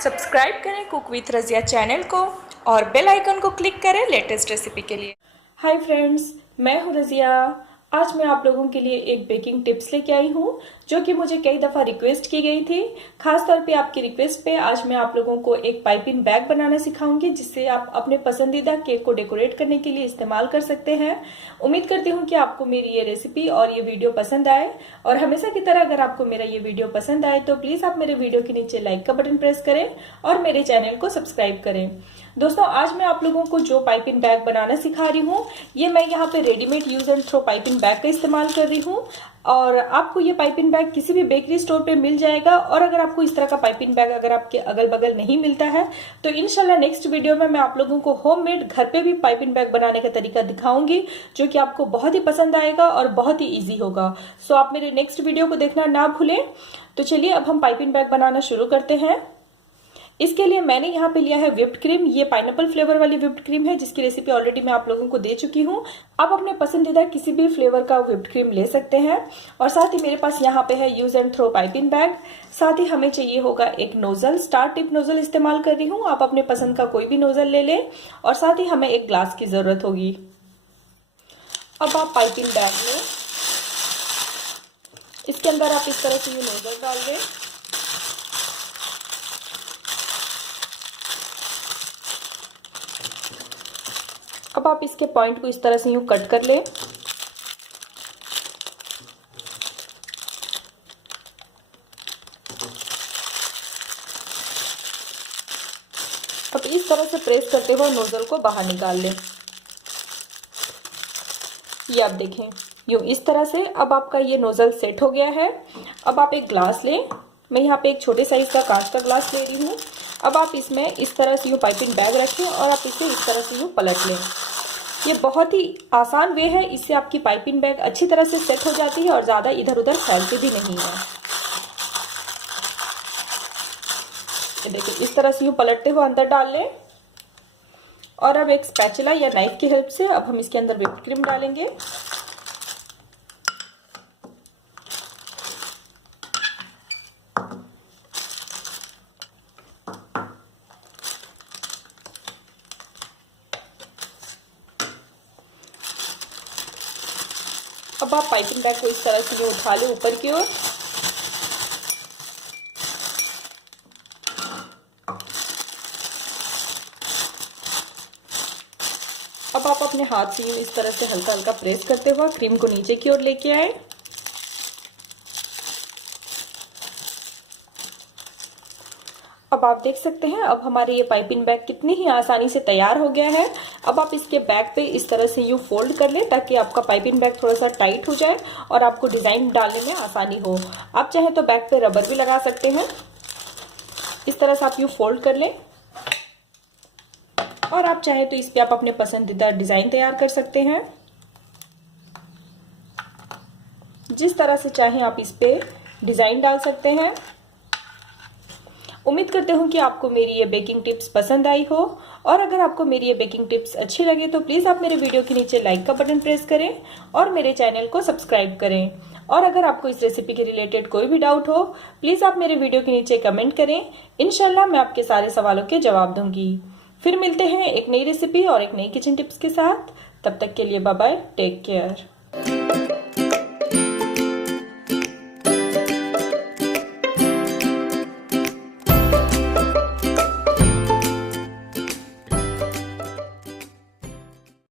Subscribe करें cook with Razia channel को और बेल आइकन को क्लिक करें लेटेस्ट रेसिपी के लिए। हाय फ्रेंड्स, मैं हूं रज़िया। आज मैं आप लोगों के लिए एक बेकिंग टिप्स लेके आई हूं जो कि मुझे कई दफ़ा रिक्वेस्ट की गई थी। खास तौर पे आपकी रिक्वेस्ट पे आज मैं आप लोगों को एक पाइपिंग बैग बनाना सिखाऊंगी जिससे आप अपने पसंदीदा केक को डेकोरेट करने के लिए इस्तेमाल कर सकते हैं। उम्मीद करती हूँ कि आपको मेरी ये रेसिपी और ये वीडियो पसंद आए, और हमेशा की तरह अगर आपको मेरा ये वीडियो पसंद आए तो प्लीज़ आप मेरे वीडियो के नीचे लाइक का बटन प्रेस करें और मेरे चैनल को सब्सक्राइब करें। दोस्तों, आज मैं आप लोगों को जो पाइपिंग बैग बनाना सिखा रही हूँ ये मैं यहाँ पे readymade use and throw piping bag का इस्तेमाल कर रही हूँ, और आपको ये पाइपिंग बैग किसी भी बेकरी स्टोर पे मिल जाएगा। और अगर आपको इस तरह का पाइपिंग बैग अगर आपके अगल बगल नहीं मिलता है तो इंशाल्लाह नेक्स्ट वीडियो में मैं आप लोगों को होममेड घर पे भी पाइपिंग बैग बनाने का तरीका दिखाऊंगी जो कि आपको बहुत ही पसंद आएगा और बहुत ही ईजी होगा। सो आप मेरे नेक्स्ट वीडियो को देखना ना भूलें। तो चलिए अब हम पाइपिंग बैग बनाना शुरू करते हैं। इसके लिए मैंने यहाँ पे लिया है व्हिप्ड क्रीम। ये पाइनएप्पल फ्लेवर वाली व्हिप्ड क्रीम है जिसकी रेसिपी ऑलरेडी मैं आप लोगों को दे चुकी हूँ। आप अपने पसंदीदा किसी भी फ्लेवर का व्हिप्ड क्रीम ले सकते हैं। और साथ ही मेरे पास यहाँ पे है use and throw piping bag. साथ ही हमें चाहिए होगा एक नोजल, स्टार टिप नोजल इस्तेमाल कर रही हूँ, आप अपने पसंद का कोई भी नोजल ले लें। और साथ ही हमें एक ग्लास की जरूरत होगी। अब आप पाइपिंग बैग में इसके अंदर आप इस तरह से ये नोजल डाल दें। अब आप इसके पॉइंट को इस तरह से यूं कट कर लें। अब इस तरह से प्रेस करते हुए नोजल को बाहर निकाल लें। ये आप देखें यूं इस तरह से। अब आपका ये नोजल सेट हो गया है। अब आप एक ग्लास लें। मैं यहाँ पे एक छोटे साइज का कांच का ग्लास ले रही हूँ। अब आप इसमें इस तरह से यूं पाइपिंग बैग रखें और आप इसे इस तरह से यूं पलट लें। ये बहुत ही आसान वे है, इससे आपकी पाइपिंग बैग अच्छी तरह से सेट हो जाती है और ज़्यादा इधर उधर फैलती भी नहीं है। ये देखिए इस तरह से यूं पलटते हुए अंदर डाल लें। और अब एक स्पैचुला या नाइफ की हेल्प से अब हम इसके अंदर व्हिप्ड क्रीम डालेंगे। अब आप पाइपिंग बैग को इस तरह से ये उठा लें ऊपर की ओर। अब आप अपने हाथ से यूं इस तरह से हल्का हल्का प्रेस करते हुए क्रीम को नीचे की ओर लेके आए। अब आप देख सकते हैं अब हमारे ये पाइपिंग बैग कितनी ही आसानी से तैयार हो गया है। अब आप इसके बैग पे इस तरह से यूं फोल्ड कर लें ताकि आपका पाइपिंग बैग थोड़ा सा टाइट हो जाए और आपको डिजाइन डालने में आसानी हो। आप चाहें तो बैग पे रबर भी लगा सकते हैं। इस तरह से आप यूं फोल्ड कर लें और आप चाहें तो इस पे आप अपने पसंदीदा डिजाइन तैयार कर सकते हैं। जिस तरह से चाहें आप इस पे डिजाइन डाल सकते हैं। उम्मीद करते हूँ कि आपको मेरी ये बेकिंग टिप्स पसंद आई हो, और अगर आपको मेरी ये बेकिंग टिप्स अच्छी लगे तो प्लीज़ आप मेरे वीडियो के नीचे लाइक का बटन प्रेस करें और मेरे चैनल को सब्सक्राइब करें। और अगर आपको इस रेसिपी के रिलेटेड कोई भी डाउट हो प्लीज़ आप मेरे वीडियो के नीचे कमेंट करें। इंशाल्लाह मैं आपके सारे सवालों के जवाब दूंगी। फिर मिलते हैं एक नई रेसिपी और एक नई किचन टिप्स के साथ। तब तक के लिए बाय बाय, टेक केयर।